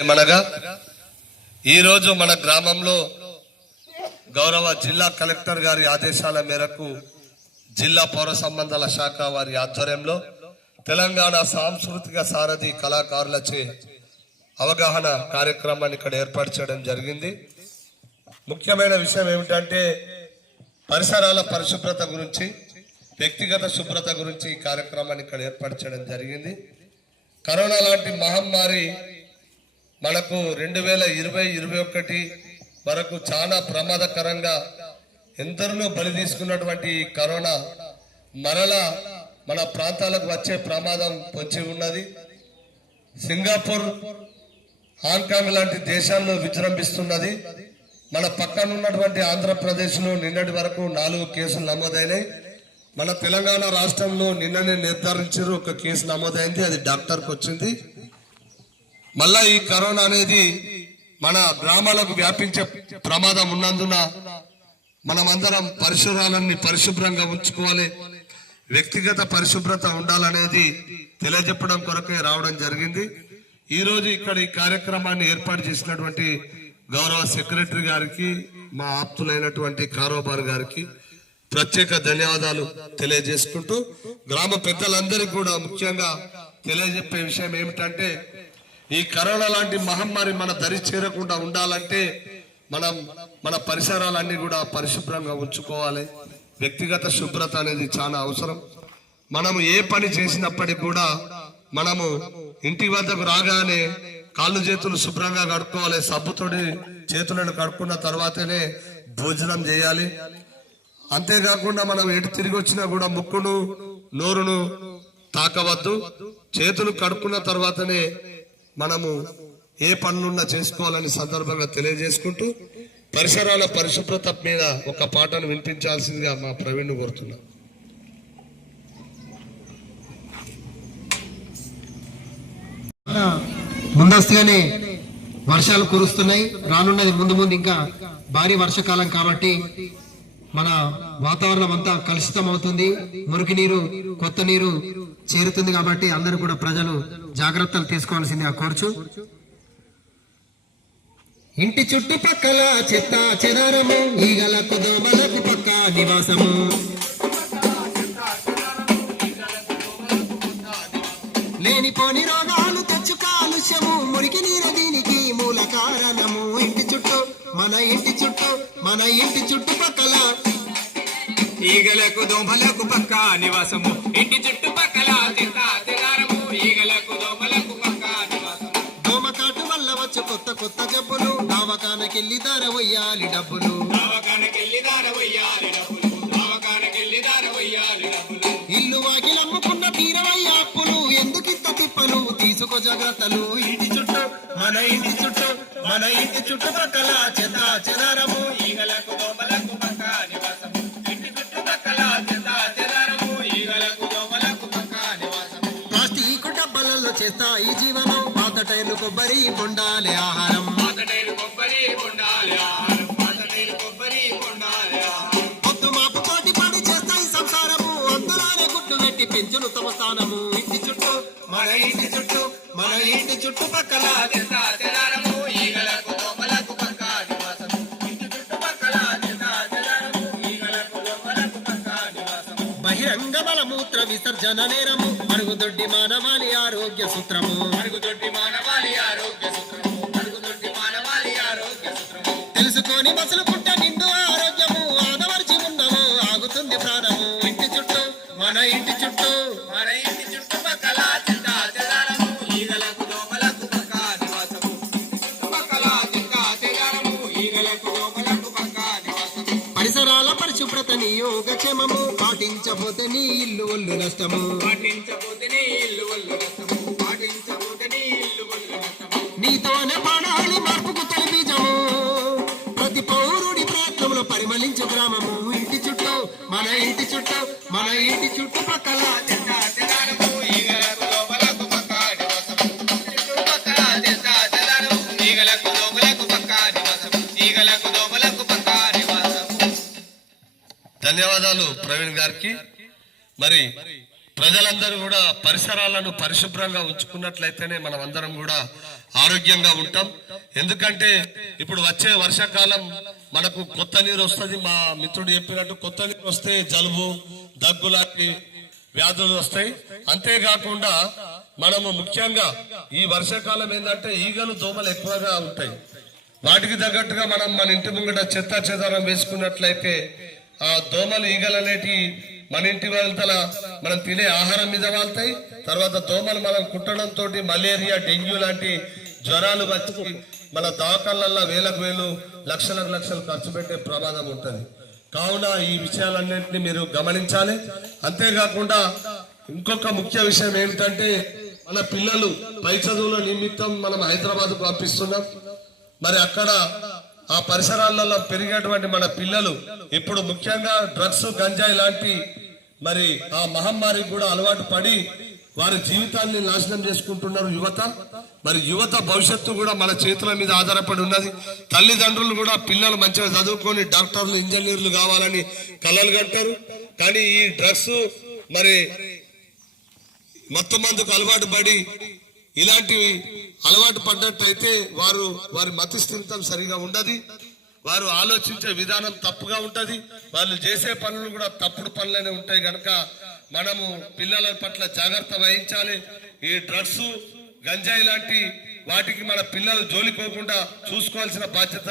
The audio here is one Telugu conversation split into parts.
ఏమనగా ఈరోజు మన గ్రామంలో గౌరవ జిల్లా కలెక్టర్ గారి ఆదేశాల మేరకు జిల్లా పౌర సంబంధాల శాఖ వారి ఆధ్వర్యంలో తెలంగాణ సాంస్కృతిక సారథి కళాకారులచే అవగాహన కార్యక్రమాన్ని ఇక్కడ ఏర్పాటు చేయడం జరిగింది. ముఖ్యమైన విషయం ఏమిటంటే పరిసరాల పరిశుభ్రత గురించి, వ్యక్తిగత శుభ్రత గురించి ఈ కార్యక్రమాన్ని ఇక్కడ ఏర్పాటు చేయడం జరిగింది. కరోనా లాంటి మహమ్మారి మనకు 2020-21 వరకు చాలా ప్రమాదకరంగా ఎందరినో బలి తీసుకున్నటువంటి ఈ కరోనా మరలా మన ప్రాంతాలకు వచ్చే ప్రమాదం పొంచి ఉన్నది. సింగపూర్, హాంకాంగ్ లాంటి దేశాల్లో విజృంభిస్తున్నది. మన పక్కన ఉన్నటువంటి ఆంధ్రప్రదేశ్లో నిన్నటి వరకు 4 కేసులు నమోదైనాయి. మన తెలంగాణ రాష్ట్రంలో నిన్ననే నిర్ధారించారు, 1 కేసు నమోదైంది, అది డాక్టర్కి వచ్చింది. మళ్ళా ఈ కరోనా అనేది మన గ్రామాలకు వ్యాపించే ప్రమాదం ఉన్నందున మనమందరం పరిసరాలన్నీ పరిశుభ్రంగా ఉంచుకోవాలి, వ్యక్తిగత పరిశుభ్రత ఉండాలనేది తెలియజెప్పడం కొరకే రావడం జరిగింది. ఈరోజు ఇక్కడ ఈ కార్యక్రమాన్ని ఏర్పాటు చేసినటువంటి గౌరవ సెక్రటరీ గారికి, మా ఆప్తులైనటువంటి కారోబార్ గారికి ప్రత్యేక ధన్యవాదాలు తెలియజేసుకుంటూ, గ్రామ పెద్దలందరికీ కూడా ముఖ్యంగా తెలియజెప్పే విషయం ఏమిటంటే ఈ కరోనా లాంటి మహమ్మారి మన దరి చేరకుండా ఉండాలంటే మనం మన పరిసరాలన్నీ కూడా పరిశుభ్రంగా ఉంచుకోవాలి. వ్యక్తిగత శుభ్రత అనేది చాలా అవసరం. మనము ఏ పని చేసినప్పటికీ కూడా మనము ఇంటి వద్దకు రాగానే కాళ్ళు చేతులు శుభ్రంగా కడుక్కోవాలి. సబ్బుతోటి చేతులను కడుక్కున్న తర్వాతనే భోజనం చేయాలి. అంతేకాకుండా మనం ఎటు తిరిగి వచ్చినా కూడా ముక్కును నోరును తాకవద్దు. చేతులు కడుక్కున్న తర్వాతనే మనము ఏ పనులున్నా చేసుకోవాలని సందర్భంగా తెలియజేసుకుంటూ పరిసరాల పరిశుభ్రత మీద ఒక పాటను వినిపించాల్సిందిగా మా ప్రవీణ్ కోరుతున్నా. ముందస్తుగానే వర్షాలు కురుస్తున్నాయి. రానున్నది ముందు ముందు ఇంకా భారీ వర్షాకాలం కాబట్టి మన వాతావరణం అంతా కలుషితం అవుతుంది. మురికి నీరు, కొత్త నీరు చేరుతుంది కాబట్టి అందరూ కూడా ప్రజలు జాగ్రత్తలు తీసుకోవాల్సిందిగా కోరుచు. ఇంటి చుట్టుపక్కల చెత్త చెదారము, ఈగలకు దోమలకు పక్క నివాసము. లేనిపోని రోగాలు తెచ్చు కాలుష్యము, మురికి నీరు దీనికి మూల కారణము. ఇంటి చుట్టూ మన ఇంటి చుట్టూ మన ఇంటి చుట్టుపక్కల ఈగలకు దోమలకు పక్క నివాసము. ఇంటి చుట్టుపక్కల చెత్త చెదారము, ఈగలకు దోమలకు పక్క నివాసము. దోమకాటు వల్ల వచ్చు కొత్త కొత్త జబ్బులు, దవాఖానకెళ్ళి దార వయ్యాలి డబ్బులు. దవాఖానకెళ్ళి దార వయ్యాలి డబ్బులు, దవాఖానకెళ్ళి దార వయ్యాలి డబ్బులు. ఇల్లు వాకిలమ్ముకున్న తీరవయ్య అప్పులు, ఎందుకింత తిప్పలు, తీసుకో జాగ్రత్తలు. ఇంటి చుట్టూ మన ఇంటి చుట్టూ మన ఇంటి చుట్టుపక్కల చెత్త చెదారము, ఈగలకు దోమలకు పక్క నివాసము. ఇంటి చుట్టుపక్కల చెత్త చెదారము, ఈగలకు దోమలకు పక్క నివాసము. ప్లాస్టిక్ డబ్బాలలో చేస్తాయి జీవనం, పాత టైర్లు కొబ్బరి బొండాలే ఆహారం. పాత టైరు కొబ్బరి బొండాలే ఆహారం, పాత టైరు కొబ్బరి బొండాలే ఆహారం. పొద్దు మాపు తోటి పని చేస్తాయి సంసారము, అందులోనే గుడ్డు పెట్టి పెంచును తమ స్థానము. ఇంటి చుట్టూ మన ఇంటి చుట్టూ మన ఇంటి చుట్టుపక్కల చెత్త చెదారము, ఈగలకు దోమలకు పక్క నివాసము. ఇంటి చుట్టుపక్కల చెత్త చెదారము, ఈగలకు దోమలకు పక్క నివాసము. బహిరంగ మలమూత్ర విసర్జన నేరము, మరుగుదొడ్డి మానవాళి ఆరోగ్య సూత్రము. మరుగుదొడ్డి మానవాళి ఆరోగ్య సూత్రము, మరుగుదొడ్డి మానవాళి ఆరోగ్య సూత్రము. తెలుసుకొని మసులుకుంట నిండు ఆరోగ్యము, ఆదమర్చి ఉన్నము ఆగుతుంది ప్రాణము. ఇంటి చుట్టూ మన ఇంటి చుట్టూ మన ఇంటి చుట్టుపక్కల చెత్త చెదారము, ఈగలకు దోమలకు పక్క నివాసము. చుట్టుపక్కల చెత్త చెదారము, ఈగలకు దోమలకు పక్క నివాసము. పరిసరాల పరిశుభ్రత యోగక్షేమము, పాటించబోతే నీ ఇల్లు ఒళ్ళు నష్టము. పాటించబోతే నీ ఇల్లు వల్లు నష్టము, పాటించబోతే నీ ఇల్లు వల్లు నష్టము. నీతోనే పాడాలి మార్పుకు తొలి బీజము, ప్రతి పౌరుడి ప్రయత్నంలో పరిమళించు గ్రామము. ఇంటి చుట్టూ మన ఇంటి చుట్టూ మన ఇంటి చుట్టుపక్కల చెత్త చెదారము, ఈగలకు దోమలకు పక్క నివాసము. చుట్టుపక్కల చెత్త చెదారము, ఈగలకు దోమలకు పక్క నివాసము. ఈగలకు దోమలకు పక్క నివాసము. ధన్యవాదాలు ప్రవీణ్ గారికి. మరి ప్రజలందరూ కూడా పరిసరాలను పరిశుభ్రంగా ఉంచుకున్నట్లయితేనే మనం అందరం కూడా ఆరోగ్యంగా ఉంటాం. ఎందుకంటే ఇప్పుడు వచ్చే వర్షాకాలం మనకు కొత్త నీరు వస్తుంది. మా మిత్రుడు చెప్పినట్టు కొత్త నీరు వస్తే జలుబు దగ్గు లాంటి వ్యాధులు వస్తాయి. అంతేకాకుండా మనము ముఖ్యంగా ఈ వర్షాకాలం ఏంటంటే ఈగలు దోమలు ఎక్కువగా ఉంటాయి. వాటికి తగ్గట్టుగా మనం మన ఇంటి ముంగట చెత్త చెదారం వేసుకున్నట్లయితే ఆ దోమలు ఈగలు అనేటి మన ఇంటి వెళ్తల మనం తినే ఆహారం మీద వాళ్తాయి. తర్వాత దోమలు మనం కుట్టడంతో మలేరియా డెంగ్యూ లాంటి జ్వరాలు వచ్చి మన దవాఖానలలో వేలకు వేలు లక్షలకు లక్షలు ఖర్చు పెట్టే ప్రమాదం ఉంటుంది. కావున ఈ విషయాలన్నింటినీ మీరు గమనించాలి. అంతేకాకుండా ఇంకొక ముఖ్య విషయం ఏమిటంటే మన పిల్లలు పై చదువుల నిమిత్తం మనం హైదరాబాద్ పంపిస్తున్నాం. మరి అక్కడ ఆ పరిసరాలలో పెరిగేటువంటి మన పిల్లలు ఇప్పుడు ముఖ్యంగా డ్రగ్స్ గంజాయి లాంటి మరి ఆ మహమ్మారికి కూడా అలవాటు పడి వారి జీవితాన్ని నాశనం చేసుకుంటున్నారు యువత. మరి యువత భవిష్యత్తు కూడా మన చేతుల మీద ఆధారపడి ఉన్నది. తల్లిదండ్రులు కూడా పిల్లలు మంచిగా చదువుకొని డాక్టర్లు ఇంజనీర్లు కావాలని కలలు కంటారు. కానీ ఈ డ్రగ్స్ మరి మత్తు మందుకు అలవాటు పడి ఇలాంటి అలవాటు పడ్డట్టయితే వారి మతిస్థిమితం సరిగా ఉండదు. వారు ఆలోచించే విధానం తప్పుగా ఉంటది. వాళ్ళు చేసే పనులు కూడా తప్పుడు పనులనే ఉంటాయి. కనుక మనము పిల్లల పట్ల జాగ్రత్త వహించాలి. ఈ డ్రగ్స్ గంజాయి లాంటి వాటికి మన పిల్లలు జోలిపోకుండా చూసుకోవాల్సిన బాధ్యత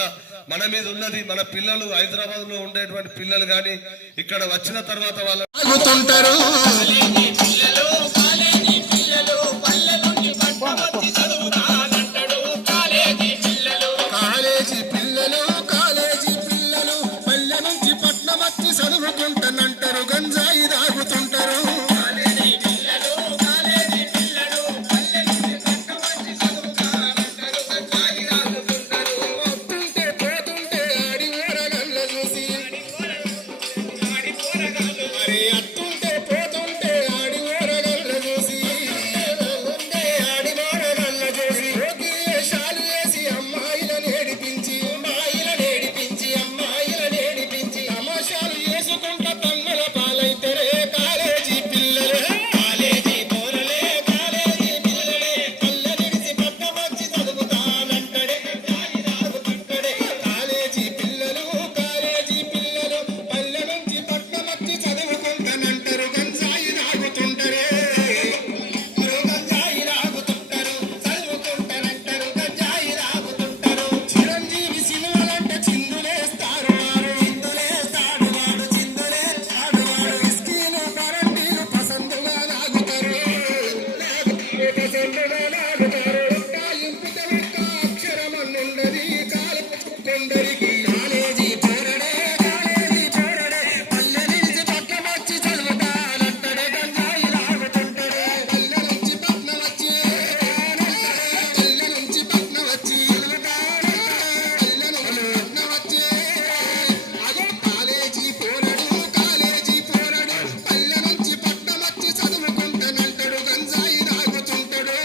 మన మీద ఉన్నది. మన పిల్లలు హైదరాబాద్ లో ఉండేటువంటి పిల్లలు గాని ఇక్కడ వచ్చిన తర్వాత వాళ్ళు చదువుకుంటానంటారు, గంజాయి తాగుతుంటారు. వస్తుంటే పోతుంటే ఆడి ఊరగల్ల చూసి, మరి అత్తుంటే పోతుంటే ఆడి ఊరగల్ల చూసి, ఆడి ఊరగల్ల చూసి రోగి వేషాలు వేసి అమ్మాయిలను ఏడిపించి తమాషాలు చేసుకుంటా తమ్మల పాలైతేనే కాలేజీ పిల్లలే, కాలేజీ పోరలే, కాలేజీ పిల్లలే. పల్లె నిడిచి పక్క వచ్చి చదువుతానంటడే, తాగుతుంటడే. కాలేజీ పిల్లలు పల్లె నుంచి పక్క వచ్చి చదువుకుంటానంటారు, గంజాయి తాగుతుంటరే. గంజాయి తాగుతుంటారు, చదువుకుంటానంటారు, గంజాయి తాగుతుంటారు. చిరంజీవి సినిమాలంటే చిందులేస్తారు వారు, ఇస్కీలు కరంటీలు పసందుగా లాగుతారు. ఇంపుత లెక్క అక్షరమన్నుండది కాలుపుకుందరికి. కాలేజీ పోరడే, పల్లె నుంచి పట్నం వచ్చి చదువుతానంటడే, గంజాయి లాగుతుంటడే. పల్లె నుంచి పట్నం వచ్చి అగో కాలేజీ పోరడు, పల్లె నుంచి పట్నం వచ్చి చదువుకుంటానంటాడు, గంజాయి తాగుతుంటాడు.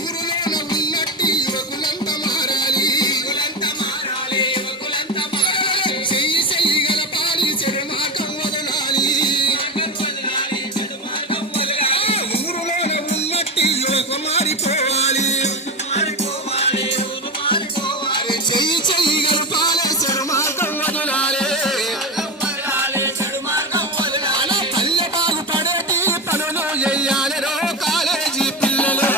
ఊరులోన ఉన్నట్టి యువకులంతా మారాలి, చెయ్యి గలపాలి, చెడు మార్గం వదలాలి. ఊరులోన ఉన్నట్టి యువకు మారిపోవాలి, చెయ్యి గలపాలి, చెడు మార్గం వదలాలి. అలా పల్లె బాగుపడేటి పనులు చెయ్యాలిరో కాలేజీ పిల్లలు.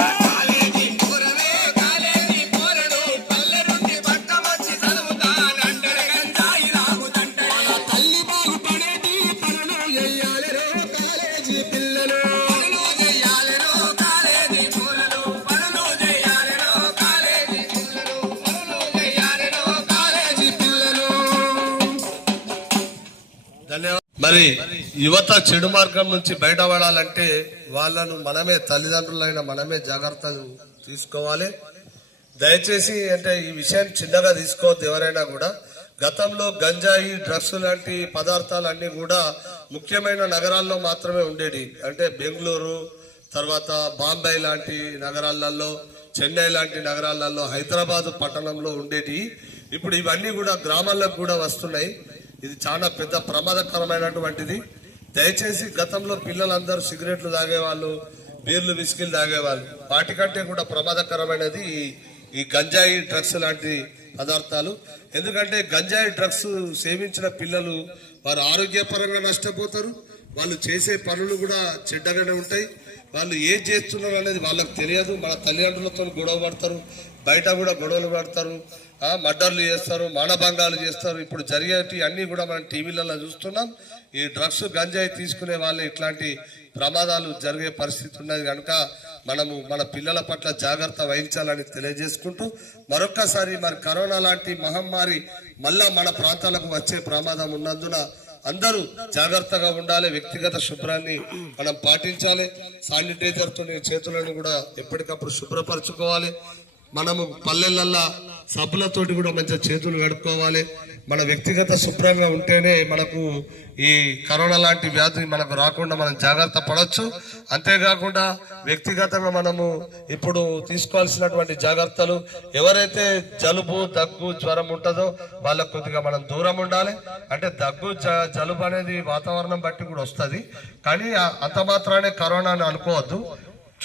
మన తల్లి బాగుపడేటి పనులు చెయ్యాలిరో కాలేజీ పిల్లలు. కాలేజీ పిల్లలు. ధన్యవాదాలు. మరి యువత చెడు మార్గం నుంచి బయటపడాలంటే వాళ్ళను మనమే తల్లిదండ్రులైన మనమే జాగ్రత్తలు తీసుకోవాలి. దయచేసి అంటే ఈ విషయం చిన్నగా తీసుకోవద్దు ఎవరైనా కూడా. గతంలో గంజాయి డ్రగ్స్ లాంటి పదార్థాలన్నీ కూడా ముఖ్యమైన నగరాల్లో మాత్రమే ఉండేవి. అంటే బెంగళూరు, తర్వాత బాంబే లాంటి నగరాలలో, చెన్నై లాంటి నగరాలలో, హైదరాబాద్ పట్టణంలో ఉండేటి. ఇప్పుడు ఇవన్నీ కూడా గ్రామాలకు కూడా వస్తున్నాయి. ఇది చాలా పెద్ద ప్రమాదకరమైనటువంటిది. దయచేసి గతంలో పిల్లలందరూ సిగరెట్లు తాగేవాళ్ళు, బీర్లు విస్కీలు తాగేవాళ్ళు. వాటికంటే కూడా ప్రమాదకరమైనది ఈ గంజాయి డ్రగ్స్ లాంటి పదార్థాలు. ఎందుకంటే గంజాయి డ్రగ్స్ సేవించిన పిల్లలు వారు ఆరోగ్యపరంగా నష్టపోతారు. వాళ్ళు చేసే పనులు కూడా చెడ్డగానే ఉంటాయి. వాళ్ళు ఏం చేస్తున్నారు అనేది వాళ్ళకి తెలియదు. మన తల్లిదండ్రులతో గొడవ పడతారు, బయట కూడా గొడవలు పడతారు, మర్డర్లు చేస్తారు, మానభంగాలు చేస్తారు. ఇప్పుడు జరిగేటి అన్నీ కూడా మనం టీవీలలో చూస్తున్నాం. ఈ డ్రగ్స్ గంజాయి తీసుకునే వాళ్ళు ఇట్లాంటి ప్రమాదాలు జరిగే పరిస్థితి ఉన్నది కనుక మనము మన పిల్లల పట్ల జాగ్రత్త వహించాలని తెలియజేసుకుంటూ మరొక్కసారి మరి కరోనా లాంటి మహమ్మారి మళ్ళా మన ప్రాంతాలకు వచ్చే ప్రమాదం ఉన్నందున అందరూ జాగ్రత్తగా ఉండాలి. వ్యక్తిగత శుభ్రాన్ని మనం పాటించాలి. శానిటైజర్తో చేతులను కూడా ఎప్పటికప్పుడు శుభ్రపరచుకోవాలి. మనము పల్లెలల్లా సబ్బులతోటి కూడా మంచిగా చేతులు కడుక్కోవాలి. మన వ్యక్తిగత శుభ్రంగా ఉంటేనే మనకు ఈ కరోనా లాంటి వ్యాధి మనకు రాకుండా మనం జాగ్రత్త పడవచ్చు. అంతేకాకుండా వ్యక్తిగతంగా మనము ఇప్పుడు తీసుకోవాల్సినటువంటి జాగ్రత్తలు, ఎవరైతే జలుబు దగ్గు జ్వరం ఉంటుందో వాళ్ళకు కొద్దిగా మనం దూరం ఉండాలి. అంటే దగ్గు జలుబు అనేది వాతావరణం బట్టి కూడా వస్తుంది, కానీ అంత మాత్రానే కరోనా అని అనుకోవద్దు.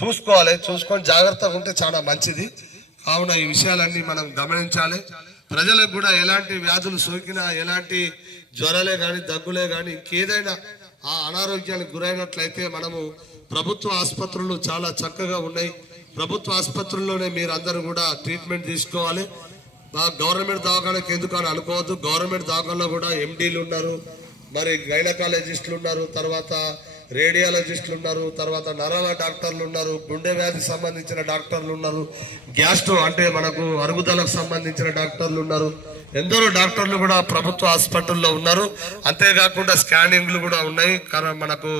చూసుకోవాలి, చూసుకొని జాగ్రత్తగా ఉంటే చాలా మంచిది. కావున ఈ విషయాలన్నీ మనం గమనించాలి. ప్రజలకు కూడా ఎలాంటి వ్యాధులు సోకినా, ఎలాంటి జ్వరాలే కానీ దగ్గులే కానీ ఇంకేదైనా ఆ అనారోగ్యానికి గురైనట్లయితే మనము ప్రభుత్వ ఆసుపత్రులు చాలా చక్కగా ఉన్నాయి. ప్రభుత్వ ఆసుపత్రుల్లోనే మీరు అందరూ కూడా ట్రీట్మెంట్ తీసుకోవాలి. గవర్నమెంట్ దవాఖానకి ఎందుకు అని అనుకోవద్దు. గవర్నమెంట్ దవాఖానలో కూడా ఎండీలు ఉన్నారు, మరి గైనకాలజిస్టులు ఉన్నారు, తర్వాత రేడియాలజిస్టులు ఉన్నారు, తర్వాత నరాల డాక్టర్లు ఉన్నారు, గుండె వ్యాధికి సంబంధించిన డాక్టర్లు ఉన్నారు, గ్యాస్ట్రో అంటే మనకు అరుగుదలకు సంబంధించిన డాక్టర్లు ఉన్నారు. ఎందరో డాక్టర్లు కూడా ప్రభుత్వ హాస్పిటల్లో ఉన్నారు. అంతేకాకుండా స్కానింగ్లు కూడా ఉన్నాయి మనకు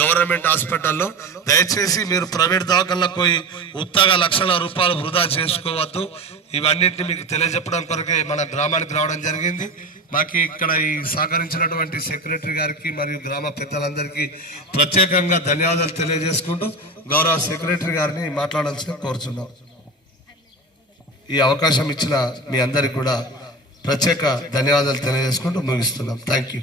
గవర్నమెంట్ హాస్పిటల్లో. దయచేసి మీరు ప్రైవేట్ దవాఖానలకు పోయి ఉత్తగా లక్షల రూపాయలు వృధా చేసుకోవద్దు. ఇవన్నిటిని మీకు తెలియజెప్పడం కొరకే మన గ్రామానికి రావడం జరిగింది. మాకు ఇక్కడ ఈ సహకరించినటువంటి సెక్రటరీ గారికి మరియు గ్రామ పెద్దలందరికీ ప్రత్యేకంగా ధన్యవాదాలు తెలియజేసుకుంటూ గౌరవ సెక్రటరీ గారిని మాట్లాడాల్సిన కోరుచున్నాం. ఈ అవకాశం ఇచ్చిన మీ అందరికి కూడా ప్రత్యేక ధన్యవాదాలు తెలియజేసుకుంటూ ముగిస్తున్నాం. Thank you.